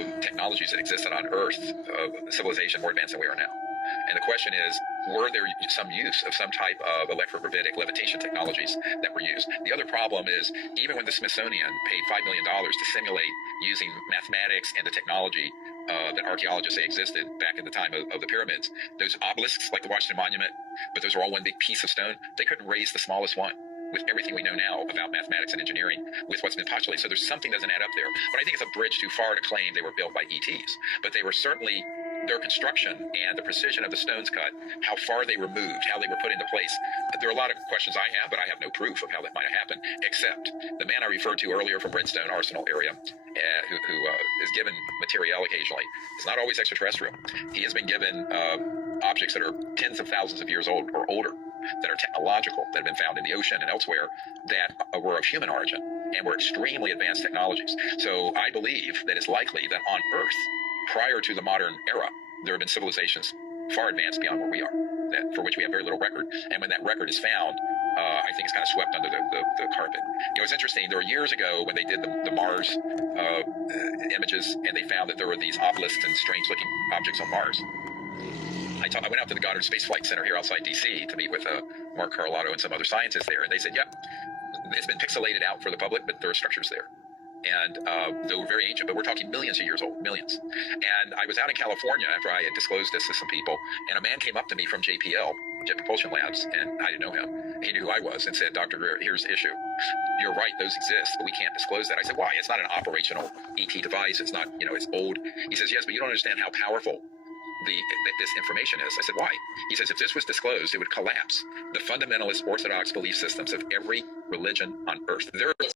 of technologies that existed on Earth, civilization more advanced than we are now. And the question is, were there some use of some type of electrogravitic levitation technologies that were used? The other problem is, even when the Smithsonian paid $5 million to simulate using mathematics and the technology that archaeologists say existed back in the time of the pyramids, those obelisks like the Washington Monument, but those are all one big piece of stone, they couldn't raise the smallest one with everything we know now about mathematics and engineering with what's been postulated. So there's something doesn't add up there. But I think it's a bridge too far to claim they were built by ETs. But they were certainly, their construction and the precision of the stones cut, how far they were moved, how they were put into place. There are a lot of questions I have, but I have no proof of how that might have happened, except the man I referred to earlier from Redstone Arsenal area, who is given material occasionally. It's not always extraterrestrial. He has been given objects that are tens of thousands of years old or older, that are technological, that have been found in the ocean and elsewhere, that were of human origin and were extremely advanced technologies. So I believe that it's likely that on Earth, prior to the modern era, there have been civilizations far advanced beyond where we are, that for which we have very little record. And when that record is found, I think it's kind of swept under the carpet. You know, it's interesting. There were years ago when they did the Mars images, and they found that there were these obelisks and strange-looking objects on Mars. I went out to the Goddard Space Flight Center here outside D.C. to meet with Mark Carlotta and some other scientists there, and they said, yep, it's been pixelated out for the public, but there are structures there. And they were very ancient, but we're talking millions of years old, millions. And I was out in California after I had disclosed this to some people, and a man came up to me from JPL, Jet Propulsion Labs, and I didn't know him. He knew who I was and said, Dr. Greer, here's the issue. You're right, those exist, but we can't disclose that. I said, why? It's not an operational ET device. It's not, it's old. He says, yes, but you don't understand how powerful this information is. I said, why? He says, if this was disclosed, it would collapse the fundamentalist orthodox belief systems of every religion on Earth. There